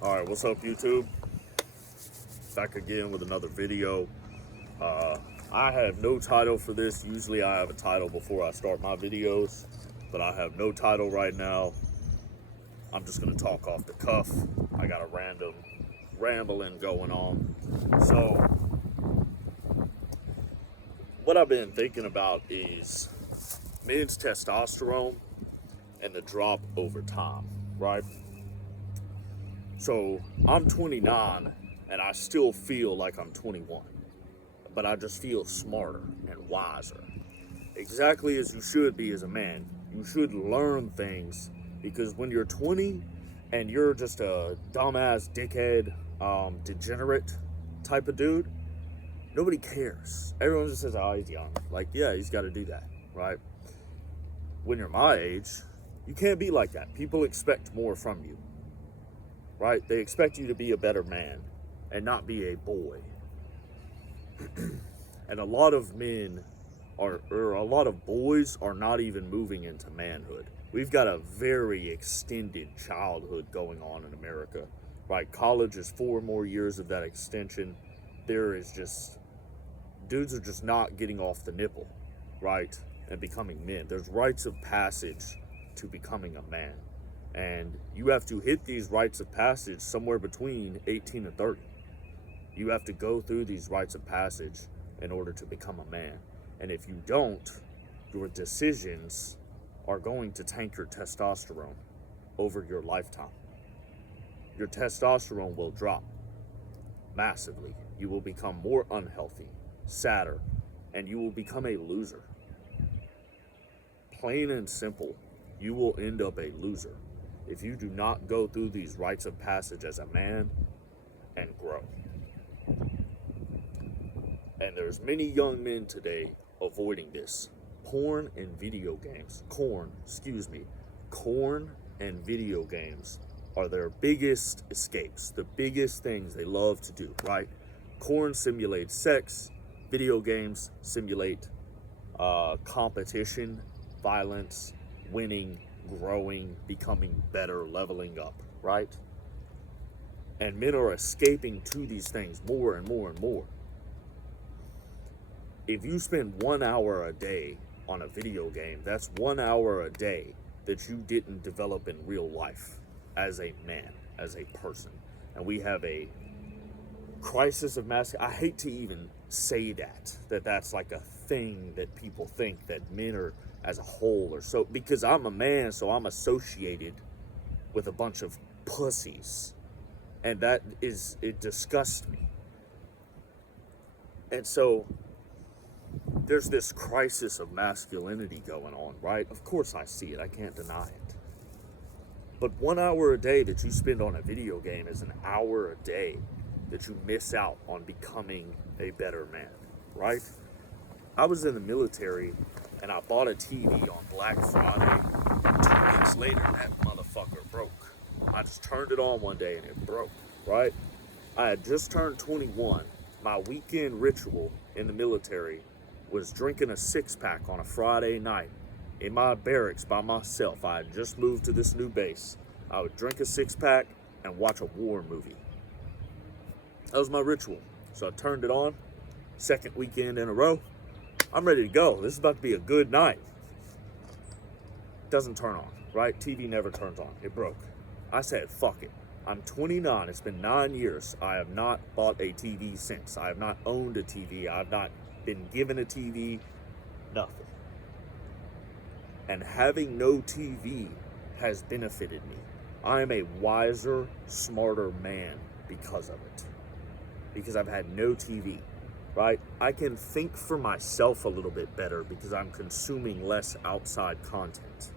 Alright, what's up YouTube? Back again with another video. I have no title for this. Usually I have a title before I start my videos, but I have no title right now. I'm just going to talk off the cuff. I got a random rambling going on. So, what I've been thinking about is men's testosterone and the drop over time, right? So I'm 29 and I still feel like I'm 21, but I just feel smarter and wiser. Exactly as you should be as a man. You should learn things, because when you're 20 and you're just a dumbass, dickhead, degenerate type of dude, nobody cares. Everyone just says, oh, he's young. Like, yeah, he's got to do that, right? When you're my age, you can't be like that. People expect more from you. Right? They expect you to be a better man and not be a boy. And a lot of men or a lot of boys are not even moving into manhood. We've got a very extended childhood going on in America, right? College is 4 more years of that extension. Dudes are just not getting off the nipple, right? And becoming men. There's rites of passage to becoming a man. And you have to hit these rites of passage somewhere between 18 and 30. You have to go through these rites of passage in order to become a man. And if you don't, your decisions are going to tank your testosterone over your lifetime. Your testosterone will drop massively. You will become more unhealthy, sadder, and you will become a loser. Plain and simple, you will end up a loser if you do not go through these rites of passage as a man and grow. And there's many young men today avoiding this. Corn and video games are their biggest escapes, the biggest things they love to do, right? Corn simulates sex, video games simulate competition, violence, winning, growing, becoming better, leveling up, right? And men are escaping to these things more and more and more. If you spend 1 hour a day on a video game, that's 1 hour a day that you didn't develop in real life as a man, as a person. And we have a crisis of masculinity. I hate to even say that's like a thing that people think that men are as a whole or so, because I'm a man, so I'm associated with a bunch of pussies, and it disgusts me. And so there's this crisis of masculinity going on, right? Of course I see it, I can't deny it. But 1 hour a day that you spend on a video game is an hour a day that you miss out on becoming a better man, right? I was in the military and I bought a TV on Black Friday. 2 weeks later, that motherfucker broke. I just turned it on one day and it broke, right? I had just turned 21. My weekend ritual in the military was drinking a 6-pack on a Friday night in my barracks by myself. I had just moved to this new base. I would drink a 6-pack and watch a war movie. That was my ritual. So I turned it on, second weekend in a row. I'm ready to go. This is about to be a good night. Doesn't turn on, right? TV never turns on. It broke. I said, fuck it. I'm 29. It's been 9 years. I have not bought a TV since. I have not owned a TV. I have not been given a TV. Nothing. And having no TV has benefited me. I am a wiser, smarter man because of it. Because I've had no TV. Right? I can think for myself a little bit better because I'm consuming less outside content.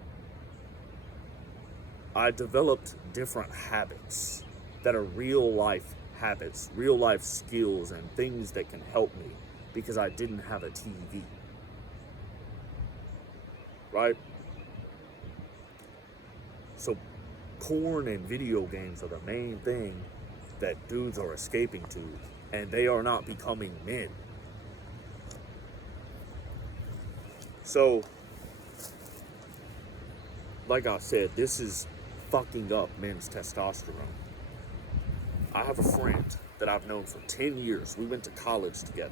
I developed different habits that are real life habits, real life skills and things that can help me because I didn't have a TV. Right? So porn and video games are the main thing that dudes are escaping to, and they are not becoming men. So, like I said, this is fucking up men's testosterone. I have a friend that I've known for 10 years. We went to college together.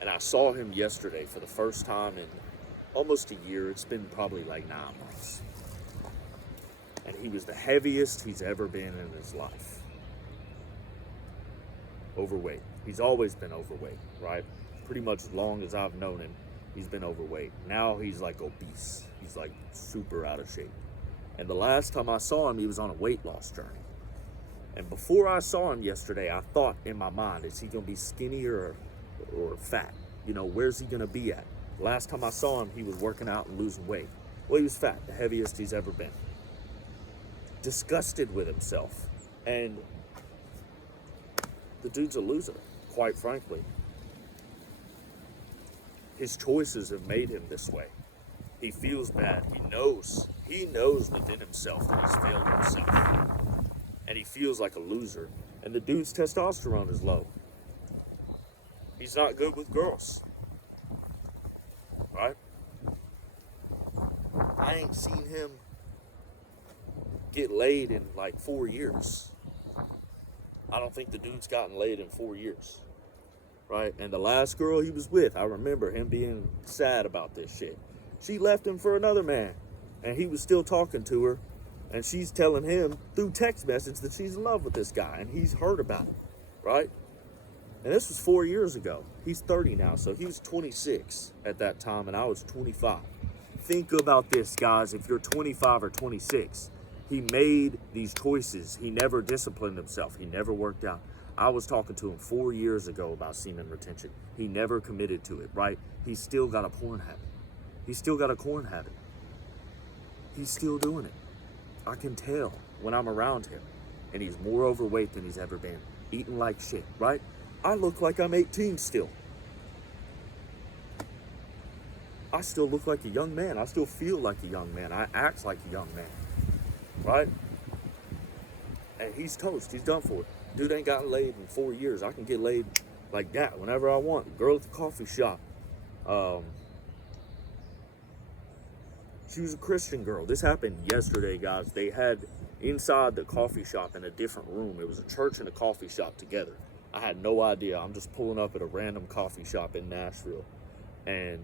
And I saw him yesterday for the first time in almost a year. It's been probably like 9 months. And he was the heaviest he's ever been in his life. Overweight. He's always been overweight, right? Pretty much as long as I've known him, he's been overweight. Now he's like obese. He's like super out of shape. And the last time I saw him, he was on a weight loss journey. And before I saw him yesterday, I thought in my mind, is he going to be skinny or fat? You know, where's he going to be at? Last time I saw him, he was working out and losing weight. Well, he was fat, the heaviest he's ever been. Disgusted with himself. And the dude's a loser, quite frankly. His choices have made him this way. He feels bad. He knows within himself that he's failed himself. And he feels like a loser. And the dude's testosterone is low. He's not good with girls. Right? I ain't seen him get laid in like 4 years. I don't think the dude's gotten laid in 4 years. Right? And the last girl he was with, I remember him being sad about this shit. She left him for another man. And he was still talking to her. And she's telling him through text message that she's in love with this guy. And he's heard about it. Right? And this was 4 years ago. He's 30 now. So he was 26 at that time. And I was 25. Think about this, guys. If you're 25 or 26, he made these choices. He never disciplined himself. He never worked out. I was talking to him 4 years ago about semen retention. He never committed to it, right? He's still got a porn habit. He's still got a corn habit. He's still doing it. I can tell when I'm around him. And he's more overweight than he's ever been. Eating like shit, right? I look like I'm 18 still. I still look like a young man. I still feel like a young man. I act like a young man, right? And he's toast. He's done for it. Dude ain't gotten laid in 4 years. I can get laid like that whenever I want. Girl at the coffee shop. She was a Christian girl. This happened yesterday, guys. They had inside the coffee shop in a different room. It was a church and a coffee shop together. I had no idea. I'm just pulling up at a random coffee shop in Nashville. And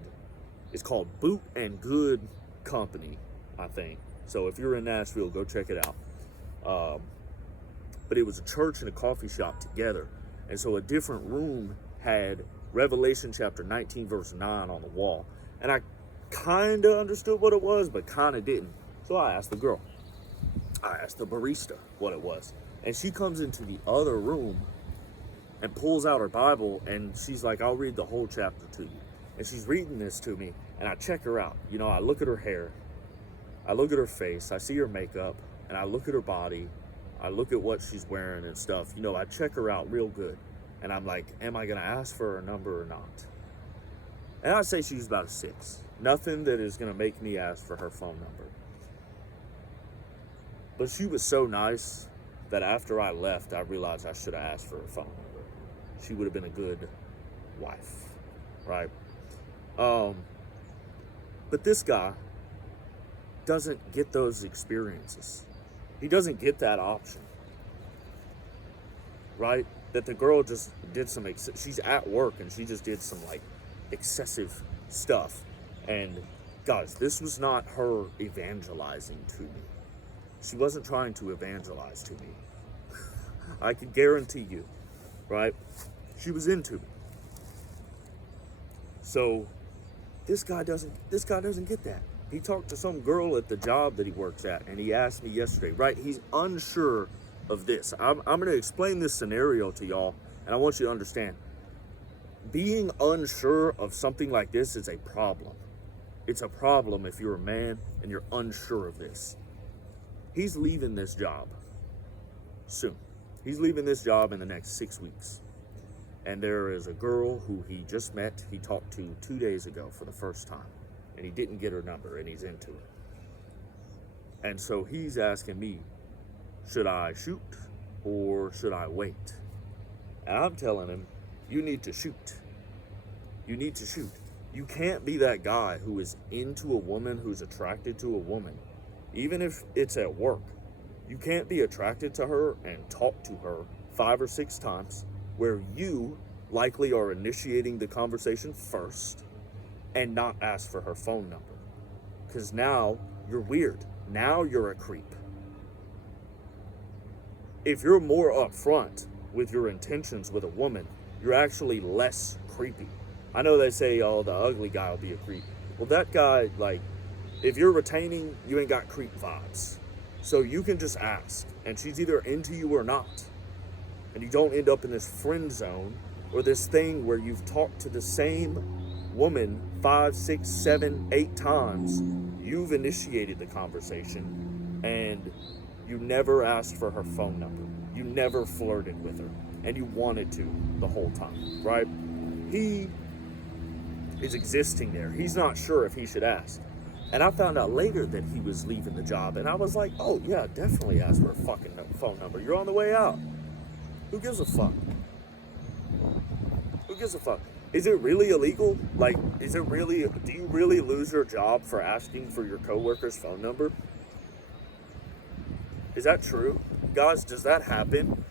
it's called Boot and Good Company, I think. So if you're in Nashville, go check it out. But it was a church and a coffee shop together. And so a different room had Revelation chapter 19, verse 9 on the wall. And I kind of understood what it was, but kind of didn't. So I asked the girl. I asked the barista what it was. And she comes into the other room and pulls out her Bible, and she's like, I'll read the whole chapter to you. And she's reading this to me, and I check her out. You know, I look at her hair. I look at her face. I see her makeup, and I look at her body. I look at what she's wearing and stuff. You know, I check her out real good. And I'm like, am I going to ask for her number or not? And I'd say she's about a 6. Nothing that is going to make me ask for her phone number. But she was so nice that after I left, I realized I should have asked for her phone number. She would have been a good wife, right? But this guy doesn't get those experiences. He doesn't get that option, right? That the girl just did some, she's at work and she just did some like excessive stuff. And guys, this was not her evangelizing to me. She wasn't trying to evangelize to me. I can guarantee you, right? She was into me. So this guy doesn't get that. He talked to some girl at the job that he works at, and he asked me yesterday, right? He's unsure of this. I'm going to explain this scenario to y'all, and I want you to understand. Being unsure of something like this is a problem. It's a problem if you're a man and you're unsure of this. He's leaving this job soon. He's leaving this job in the next 6 weeks. And there is a girl who he just met, he talked to 2 days ago for the first time. And he didn't get her number, and he's into it. And so he's asking me, should I shoot or should I wait? And I'm telling him, you need to shoot. You need to shoot. You can't be that guy who is into a woman, who's attracted to a woman, even if it's at work, You can't be attracted to her and talk to her 5 or 6 times where you likely are initiating the conversation first and not ask for her phone number. Because now you're weird. Now you're a creep. If you're more upfront with your intentions with a woman, you're actually less creepy. I know they say, oh, the ugly guy will be a creep. Well, that guy, like, if you're retaining, you ain't got creep vibes. So you can just ask, and she's either into you or not. And you don't end up in this friend zone or this thing where you've talked to the same woman 5, 6, 7, 8 times. You've initiated the conversation and you never asked for her phone number. You never flirted with her, and you wanted to the whole time, right? He is existing there. He's not sure if he should ask. And I found out later that he was leaving the job, and I was like, oh yeah, definitely ask for a fucking phone number. You're on the way out. Who gives a fuck? Who gives a fuck? Is it really illegal? Like, do you really lose your job for asking for your coworker's phone number? Is that true? Guys, does that happen?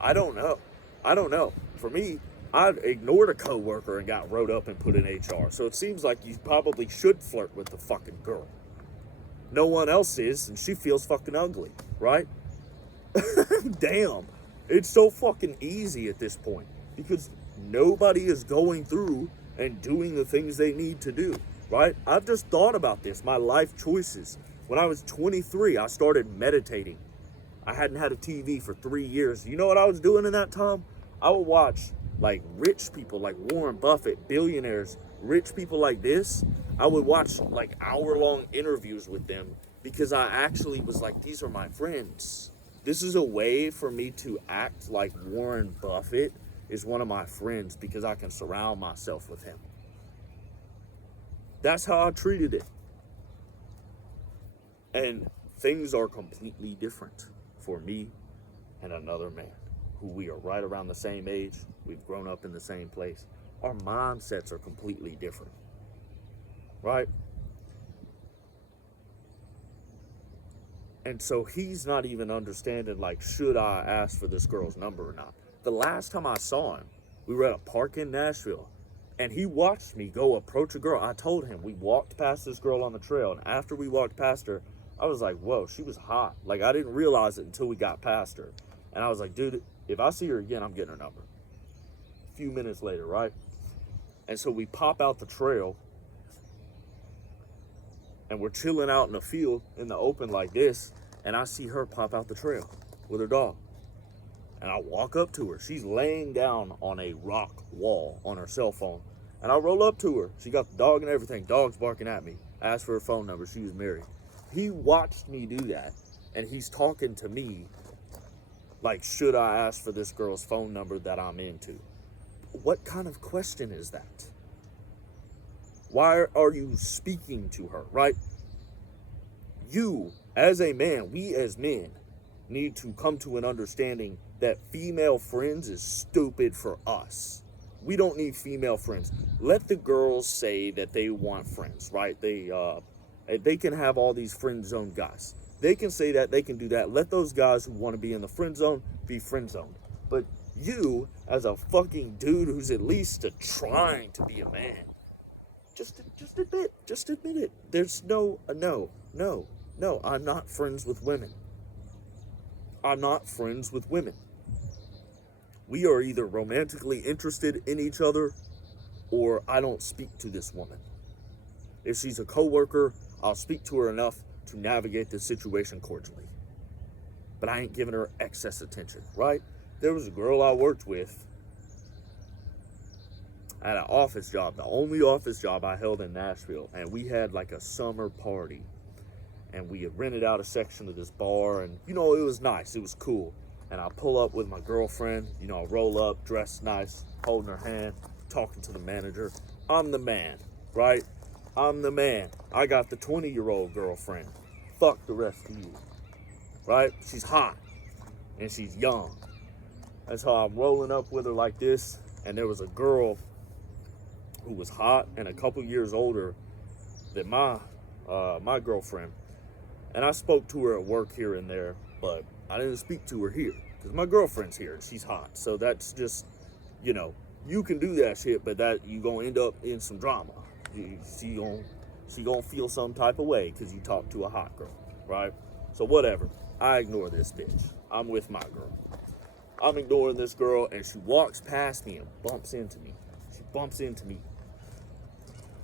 I don't know. For me, I ignored a coworker and got wrote up and put in HR. So it seems like you probably should flirt with the fucking girl. No one else is, and she feels fucking ugly, right? Damn. It's so fucking easy at this point because nobody is going through and doing the things they need to do, right? I've just thought about this, my life choices. When I was 23, I started meditating. I hadn't had a TV for 3 years. You know what I was doing in that time? I would watch like rich people like Warren Buffett, billionaires, rich people like this. I would watch like hour-long interviews with them because I actually was like, these are my friends. This is a way for me to act like Warren Buffett is one of my friends because I can surround myself with him. That's how I treated it. And things are completely different for me and another man who we are right around the same age. We've grown up in the same place. Our mindsets are completely different, right? And so he's not even understanding, like, should I ask for this girl's number or not? The last time I saw him, we were at a park in Nashville, and he watched me go approach a girl. I told him, we walked past this girl on the trail, and after we walked past her, I was like, whoa, she was hot. Like, I didn't realize it until we got past her. And I was like, dude, if I see her again, I'm getting her number. A few minutes later, right? And so we pop out the trail, and we're chilling out in the field in the open like this, and I see her pop out the trail with her dog. And I walk up to her. She's laying down on a rock wall on her cell phone. And I roll up to her. She got the dog and everything. Dog's barking at me. Asked for her phone number. She was married. He watched me do that, and he's talking to me like, should I ask for this girl's phone number that I'm into? What kind of question is that? Why are you speaking to her, right? You, as a man, we as men, need to come to an understanding that female friends is stupid for us. We don't need female friends. Let the girls say that they want friends, right? They can have all these friend zone guys. They can say that, they can do that. Let those guys who want to be in the friend zone be friend zoned. But you, as a fucking dude who's at least trying to be a man, just admit it. There's no, I'm not friends with women. I'm not friends with women. We are either romantically interested in each other or I don't speak to this woman. If she's a coworker, I'll speak to her enough to navigate the situation cordially. But I ain't giving her excess attention, right? There was a girl I worked with at an office job, the only office job I held in Nashville, and we had like a summer party. And we had rented out a section of this bar, and, you know, it was nice. It was cool. And I pull up with my girlfriend, you know, I roll up, dressed nice, holding her hand, talking to the manager. I'm the man, right? I'm the man. I got the 20-year-old girlfriend. Fuck the rest of you, right? She's hot, and she's young. And so I'm rolling up with her like this, and there was a girl who was hot and a couple years older than my girlfriend. And I spoke to her at work here and there, but I didn't speak to her here because my girlfriend's here and she's hot. So that's just, you can do that shit, but that you gonna end up in some drama. She gonna feel some type of way because you talk to a hot girl, right? So whatever. I ignore this bitch. I'm with my girl. I'm ignoring this girl, and she walks past me and bumps into me. She bumps into me.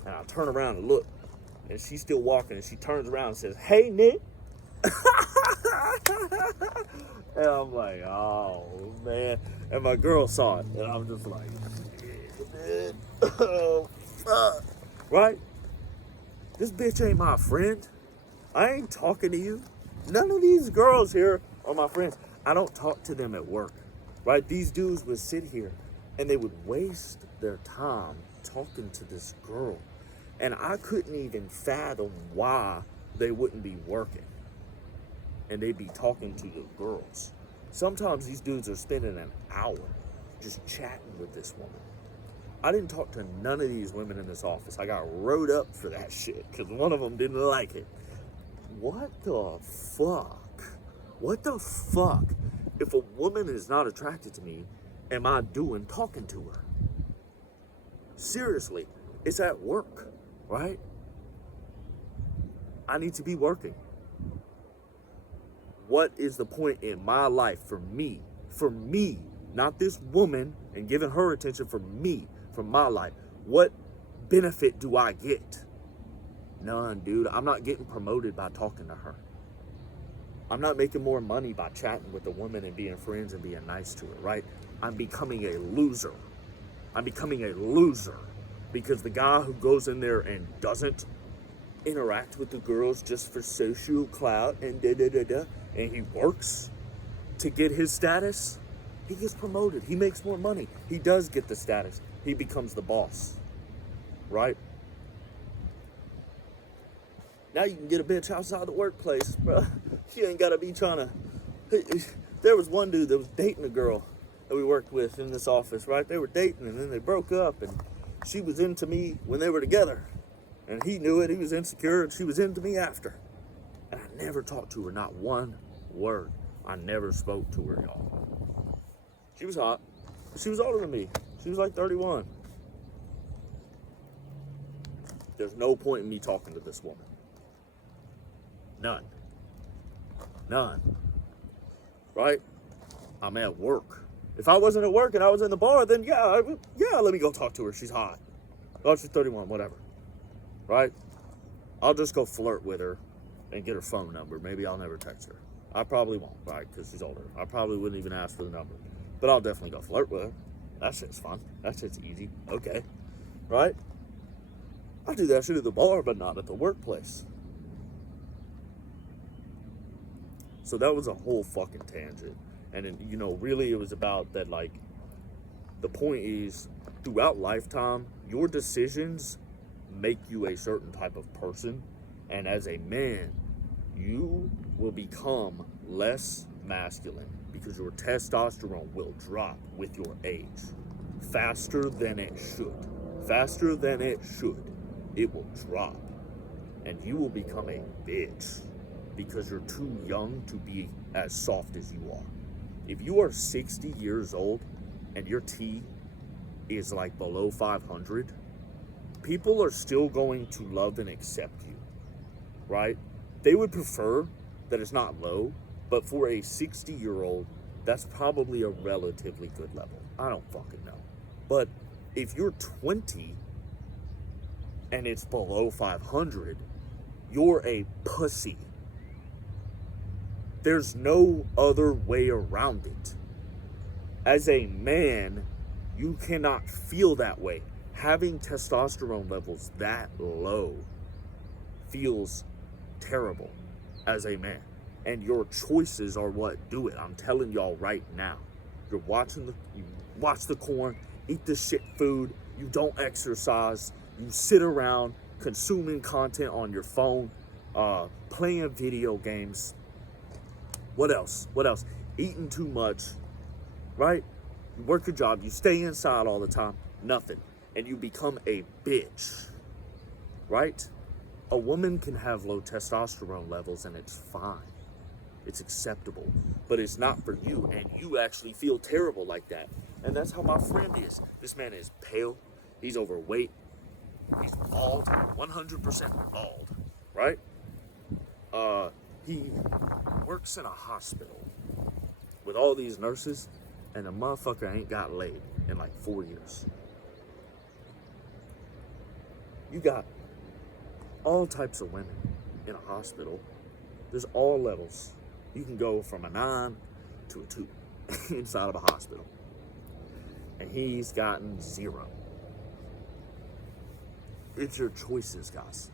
And I turn around and look, and she's still walking, and she turns around and says, "Hey, Nick." And I'm like, oh, man. And my girl saw it, and I'm just like, shit, oh, fuck. Right? This bitch ain't my friend. I ain't talking to you. None of these girls here are my friends. I don't talk to them at work, right? These dudes would sit here and they would waste their time talking to this girl. And I couldn't even fathom why they wouldn't be working and they'd be talking to the girls. Sometimes these dudes are spending an hour just chatting with this woman. I didn't talk to none of these women in this office. I got wrote up for that shit because one of them didn't like it. What the fuck? What the fuck? If a woman is not attracted to me, am I doing talking to her? Seriously, it's at work, right? I need to be working. What is the point in my life for me, not this woman and giving her attention, for me, for my life? What benefit do I get? None, dude. I'm not getting promoted by talking to her. I'm not making more money by chatting with a woman and being friends and being nice to her, right? I'm becoming a loser. I'm becoming a loser because the guy who goes in there and doesn't interact with the girls just for social clout and and he works to get his status, he gets promoted. He makes more money. He does get the status. He becomes the boss, right? Now you can get a bitch outside the workplace, bro. She ain't gotta be trying to. There was one dude that was dating a girl that we worked with in this office, right? They were dating and then they broke up, and she was into me when they were together. And he knew it. He was insecure, and she was into me after. And I never talked to her, not one word. I never spoke to her, y'all. She was hot. She was older than me. She was like 31. There's no point in me talking to this woman. None. Right? I'm at work. If I wasn't at work and I was in the bar, then yeah, let me go talk to her. She's hot. Oh, she's 31, whatever. Right? I'll just go flirt with her and get her phone number. Maybe I'll never text her. I probably won't, right? Because she's older. I probably wouldn't even ask for the number. But I'll definitely go flirt with her. That shit's fun. That shit's easy. Okay. Right? I do that shit at the bar, but not at the workplace. So that was a whole fucking tangent. And then, really it was about that, like, the point is, throughout lifetime, your decisions make you a certain type of person. And as a man, you will become less masculine because your testosterone will drop with your age. Faster than it should. Faster than it should. It will drop. And you will become a bitch because you're too young to be as soft as you are. If you are 60 years old and your T is like below 500, people are still going to love and accept you, right? They would prefer that it's not low, but for a 60-year-old, that's probably a relatively good level. I don't fucking know. But if you're 20 and it's below 500, you're a pussy. There's no other way around it. As a man, you cannot feel that way. Having testosterone levels that low feels terrible as a man. And your choices are what do it. I'm telling y'all right now. You watch the corn, eat the shit food, you don't exercise, you sit around consuming content on your phone, playing video games. What else? Eating too much, right? You work your job, you stay inside all the time, nothing. And you become a bitch, right? A woman can have low testosterone levels and it's fine. It's acceptable. But it's not for you, and you actually feel terrible like that. And that's how my friend is. This man is pale. He's overweight. He's bald. 100% bald. Right? He works in a hospital with all these nurses, and the motherfucker ain't got laid in like 4 years. You got all types of women in a hospital. There's all levels. You can go from a 9 to a 2 inside of a hospital. And he's gotten 0. It's your choices, guys.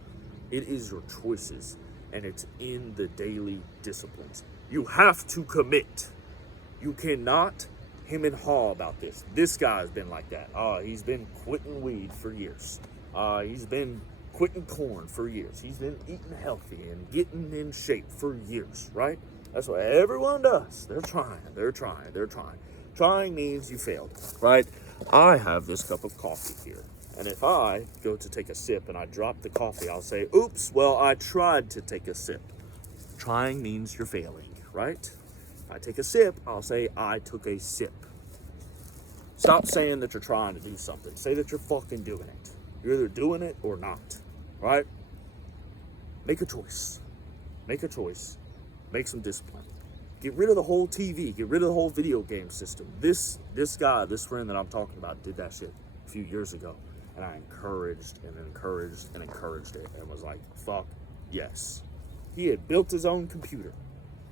It is your choices. And it's in the daily disciplines. You have to commit. You cannot hem and haw about this. This guy's been like that. He's been quitting weed for years. He's been quitting corn for years. He's been eating healthy and getting in shape for years, right? That's what everyone does. They're trying. Trying means you failed, right? I have this cup of coffee here. And if I go to take a sip and I drop the coffee, I'll say, oops, well, I tried to take a sip. Trying means you're failing, right? If I take a sip, I'll say, I took a sip. Stop saying that you're trying to do something. Say that you're fucking doing it. You're either doing it or not, right? Make a choice. Make some discipline. Get rid of the whole TV. Get rid of the whole video game system. This friend that I'm talking about did that shit a few years ago. And I encouraged it and was like, fuck yes. He had built his own computer.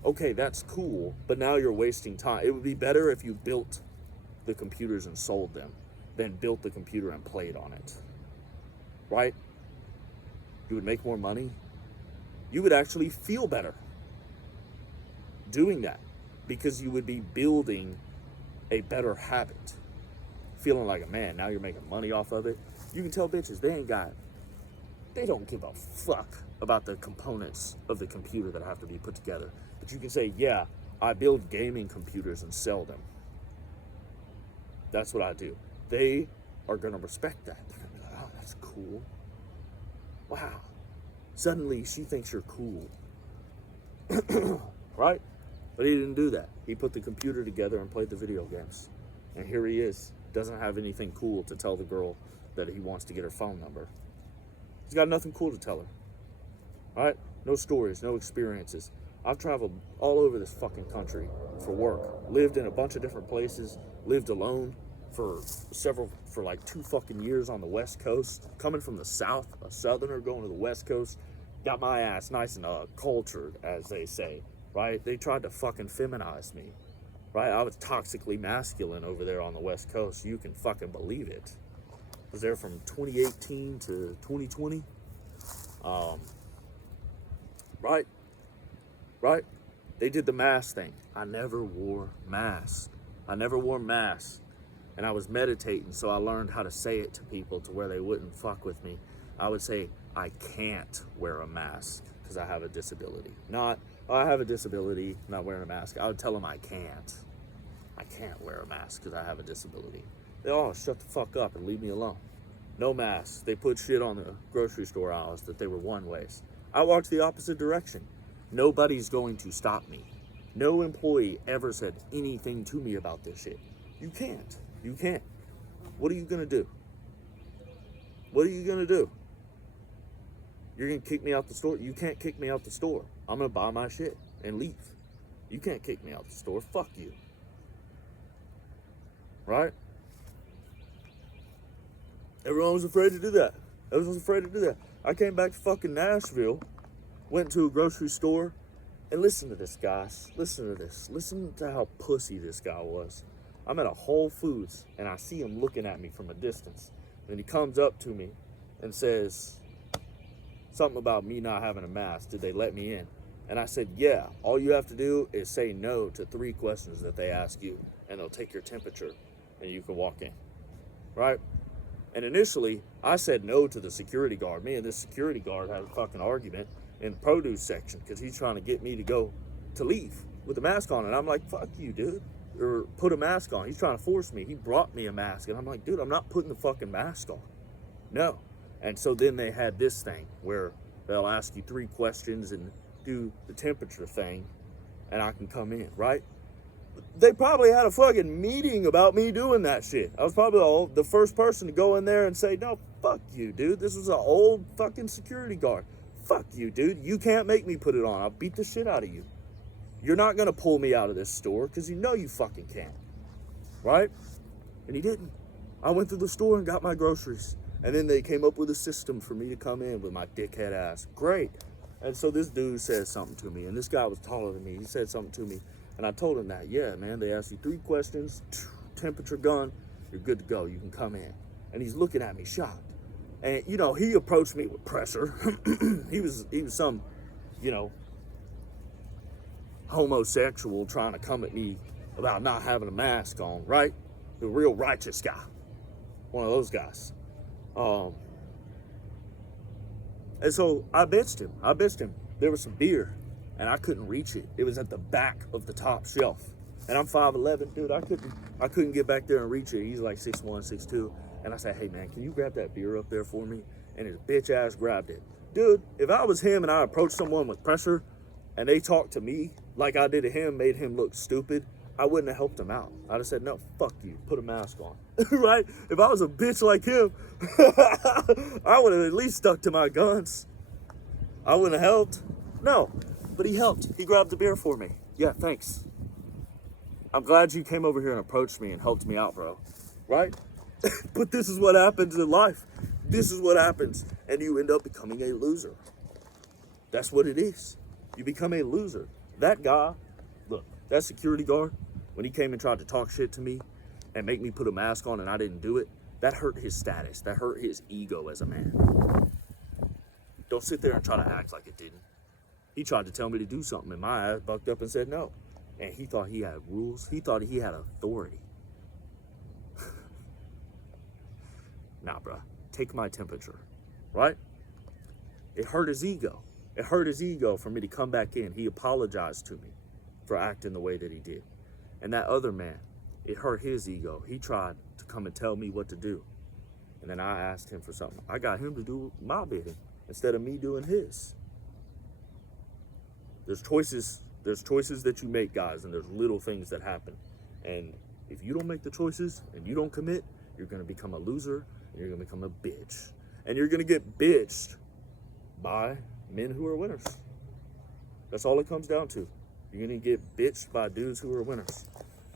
Okay, that's cool, but now you're wasting time. It would be better if you built the computers and sold them than built the computer and played on it. Right? You would make more money. You would actually feel better doing that because you would be building a better habit. Feeling like a man. Now you're making money off of it. You can tell bitches they don't give a fuck about the components of the computer that have to be put together. But you can say, yeah, I build gaming computers and sell them. That's what I do. They are going to respect that. They're going to be like, oh, that's cool. Wow. Suddenly she thinks you're cool. Right? But he didn't do that. He put the computer together and played the video games. And here he is. Doesn't have anything cool to tell the girl that he wants to get her phone number. He's got nothing cool to tell her. All right? No stories, no experiences. I've traveled all over this fucking country for work. Lived in a bunch of different places. Lived alone for like 2 fucking years on the West Coast. Coming from the South, a Southerner going to the West Coast. Got my ass nice and cultured, as they say. Right? They tried to fucking feminize me. Right? I was toxically masculine over there on the West Coast. You can fucking believe it. I was there from 2018 to 2020. Right? They did the mask thing. I never wore masks. And I was meditating, so I learned how to say it to people to where they wouldn't fuck with me. I would say, I can't wear a mask because I have a disability. Not, oh, I have a disability, I'm not wearing a mask. I would tell them I can't wear a mask because I have a disability. They all shut the fuck up and leave me alone. No masks. They put shit on the grocery store aisles that they were one-ways. I walked the opposite direction. Nobody's going to stop me. No employee ever said anything to me about this shit. You can't. What are you gonna do? You're gonna kick me out the store? You can't kick me out the store. I'm gonna buy my shit and leave. You can't kick me out the store. Fuck you. Right? Everyone was afraid to do that. I came back to fucking Nashville, went to a grocery store, and listen to this, guys. Listen to this. Listen to how pussy this guy was. I'm at a Whole Foods, and I see him looking at me from a distance. And he comes up to me and says something about me not having a mask. Did they let me in? And I said, yeah, all you have to do is say no to 3 questions that they ask you, and they'll take your temperature, and you can walk in, right? And initially, I said no to the security guard. Me and this security guard had a fucking argument in the produce section because he's trying to get me to leave with a mask on. And I'm like, fuck you, dude. Or put a mask on. He's trying to force me. He brought me a mask. And I'm like, dude, I'm not putting the fucking mask on. No. And so then they had this thing where they'll ask you 3 questions and do the temperature thing. and I can come in, right? They probably had a fucking meeting about me doing that shit. I was probably the first person to go in there and say, no, fuck you, dude. This was an old fucking security guard. Fuck you, dude. You can't make me put it on. I'll beat the shit out of you. You're not going to pull me out of this store because you know you fucking can't. Right? And he didn't. I went to the store and got my groceries. And then they came up with a system for me to come in with my dickhead ass. Great. And so this dude said something to me. And this guy was taller than me. He said something to me. And I told him that, yeah, man, they asked you 3 questions, temperature gun, you're good to go. You can come in. And he's looking at me shocked. And, you know, he approached me with pressure. he was some, you know, homosexual trying to come at me about not having a mask on, right? The real righteous guy. One of those guys. And so I bitched him. There was some beer, and I couldn't reach it. It was at the back of the top shelf. And I'm 5'11", dude. I couldn't get back there and reach it. He's like 6'1", 6'2". And I said, hey, man, can you grab that beer up there for me? And his bitch ass grabbed it. Dude, if I was him and I approached someone with pressure and they talked to me like I did to him, made him look stupid, I wouldn't have helped him out. I'd have said, no, fuck you. Put a mask on. Right? If I was a bitch like him, I would have at least stuck to my guns. I wouldn't have helped. No, but he helped. He grabbed the beer for me. Yeah, thanks. I'm glad you came over here and approached me and helped me out, bro. Right? But this is what happens in life. This is what happens. And you end up becoming a loser. That's what it is. You become a loser. That guy, look, that security guard, when he came and tried to talk shit to me and make me put a mask on and I didn't do it, that hurt his status. That hurt his ego as a man. Don't sit there and try to act like it didn't. He tried to tell me to do something and my ass bucked up and said no. And he thought he had rules. He thought he had authority. Nah, bruh. Take my temperature. Right? It hurt his ego. It hurt his ego for me to come back in. He apologized to me for acting the way that he did. And that other man, it hurt his ego. He tried to come and tell me what to do. And then I asked him for something. I got him to do my bidding instead of me doing his. There's choices that you make, guys, and there's little things that happen. And if you don't make the choices and you don't commit, you're going to become a loser and you're going to become a bitch. And you're going to get bitched by men who are winners. That's all it comes down to. You're going to get bitched by dudes who are winners.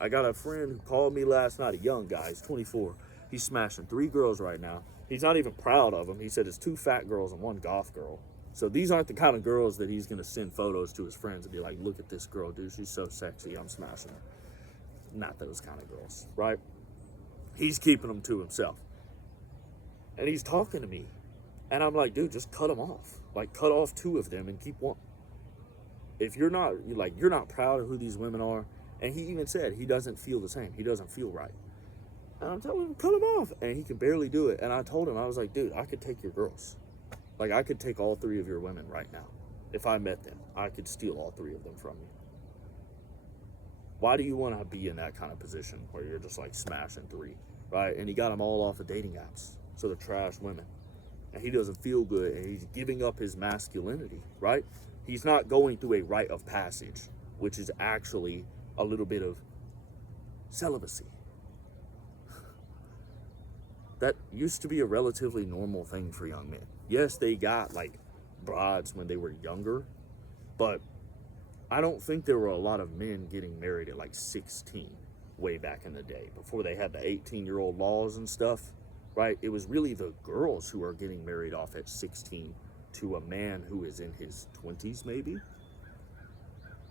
I got a friend who called me last night, a young guy. He's 24. He's smashing 3 girls right now. He's not even proud of them. He said it's 2 fat girls and 1 goth girl. So these aren't the kind of girls that he's going to send photos to his friends and be like, look at this girl, dude. She's so sexy. I'm smashing her. Not those kind of girls, right? He's keeping them to himself. And he's talking to me. And I'm like, dude, just cut them off. Like, cut off 2 of them and keep 1. If you're not proud of who these women are, and he even said he doesn't feel the same. He doesn't feel right. And I'm telling him, cut them off. And he can barely do it. And I told him, I was like, dude, I could take your girls. Like, I could take all 3 of your women right now. If I met them, I could steal all 3 of them from you. Why do you want to be in that kind of position where you're just like smashing 3, right? And he got them all off of dating apps. So they're trash women. And he doesn't feel good, and he's giving up his masculinity, right? He's not going through a rite of passage, which is actually a little bit of celibacy. That used to be a relatively normal thing for young men. Yes, they got like brides when they were younger, but I don't think there were a lot of men getting married at like 16 way back in the day, before they had the 18-year-old laws and stuff, right? It was really the girls who are getting married off at 16 to a man who is in his 20s maybe.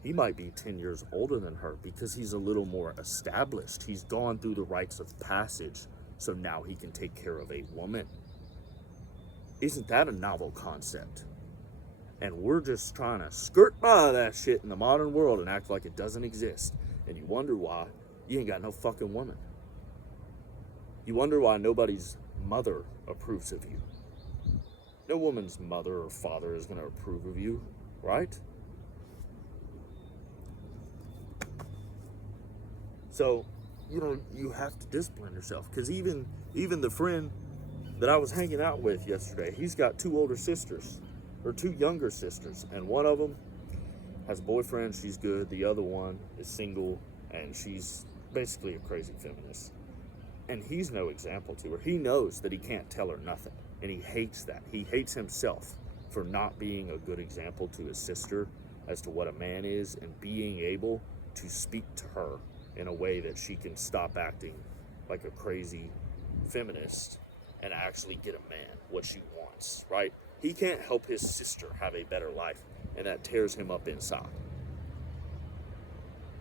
He might be 10 years older than her because he's a little more established. He's gone through the rites of passage, so now he can take care of a woman. Isn't that a novel concept? And we're just trying to skirt by that shit in the modern world and act like it doesn't exist. And you wonder why you ain't got no fucking woman. You wonder why nobody's mother approves of you. No woman's mother or father is going to approve of you, right? So, you have to discipline yourself. Because even the friend that I was hanging out with yesterday, he's got 2 older sisters, or 2 younger sisters. And one of them, has a boyfriend, she's good. The other one is single, and she's basically a crazy feminist. And he's no example to her. He knows that he can't tell her nothing, and he hates that. He hates himself for not being a good example to his sister as to what a man is, and being able to speak to her in a way that she can stop acting like a crazy feminist and actually get a man what she wants, right? He can't help his sister have a better life, and that tears him up inside.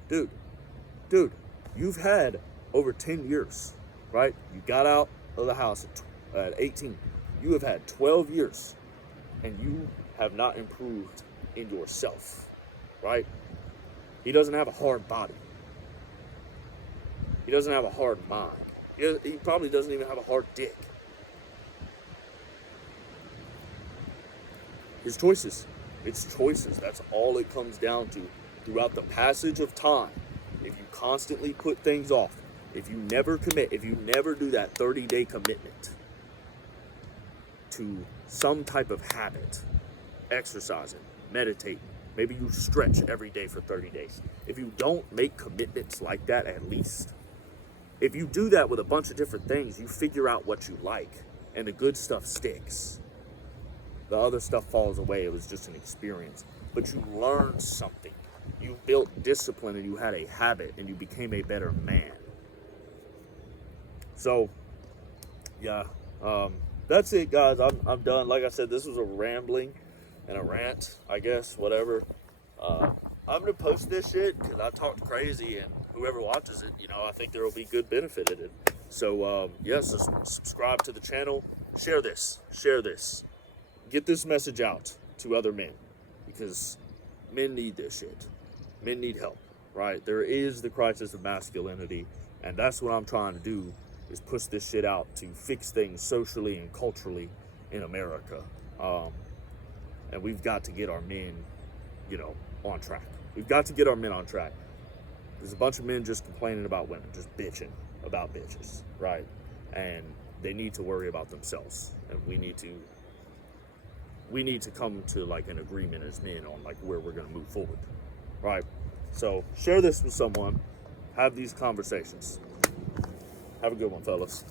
Dude, you've had over 10 years, right? You got out of the house at 18. You have had 12 years, and you have not improved in yourself, right? He doesn't have a hard body. He doesn't have a hard mind. He probably doesn't even have a hard dick. His choices. It's choices. That's all it comes down to. Throughout the passage of time, if you constantly put things off, if you never commit, if you never do that 30-day commitment to some type of habit, exercising, meditating, maybe you stretch every day for 30 days. If you don't make commitments like that, at least, if you do that with a bunch of different things, you figure out what you like, and the good stuff sticks. The other stuff falls away. It was just an experience. But you learned something. You built discipline, and you had a habit, and you became a better man. So, yeah, that's it, guys. I'm done. Like I said, this was a rambling and a rant, I guess, whatever. I'm going to post this shit because I talked crazy, and whoever watches it, I think there will be good benefit in it. So, yes, subscribe to the channel. Share this. Get this message out to other men, because men need this shit. Men need help, right? There is the crisis of masculinity, and that's what I'm trying to do, is push this shit out to fix things socially and culturally in America. And we've got to get our men, on track. We've got to get our men on track. There's a bunch of men just complaining about women, just bitching about bitches, right? And they need to worry about themselves, and we need to come to like an agreement as men on like where we're going to move forward, right? So share this with someone, have these conversations. Have a good one, fellas.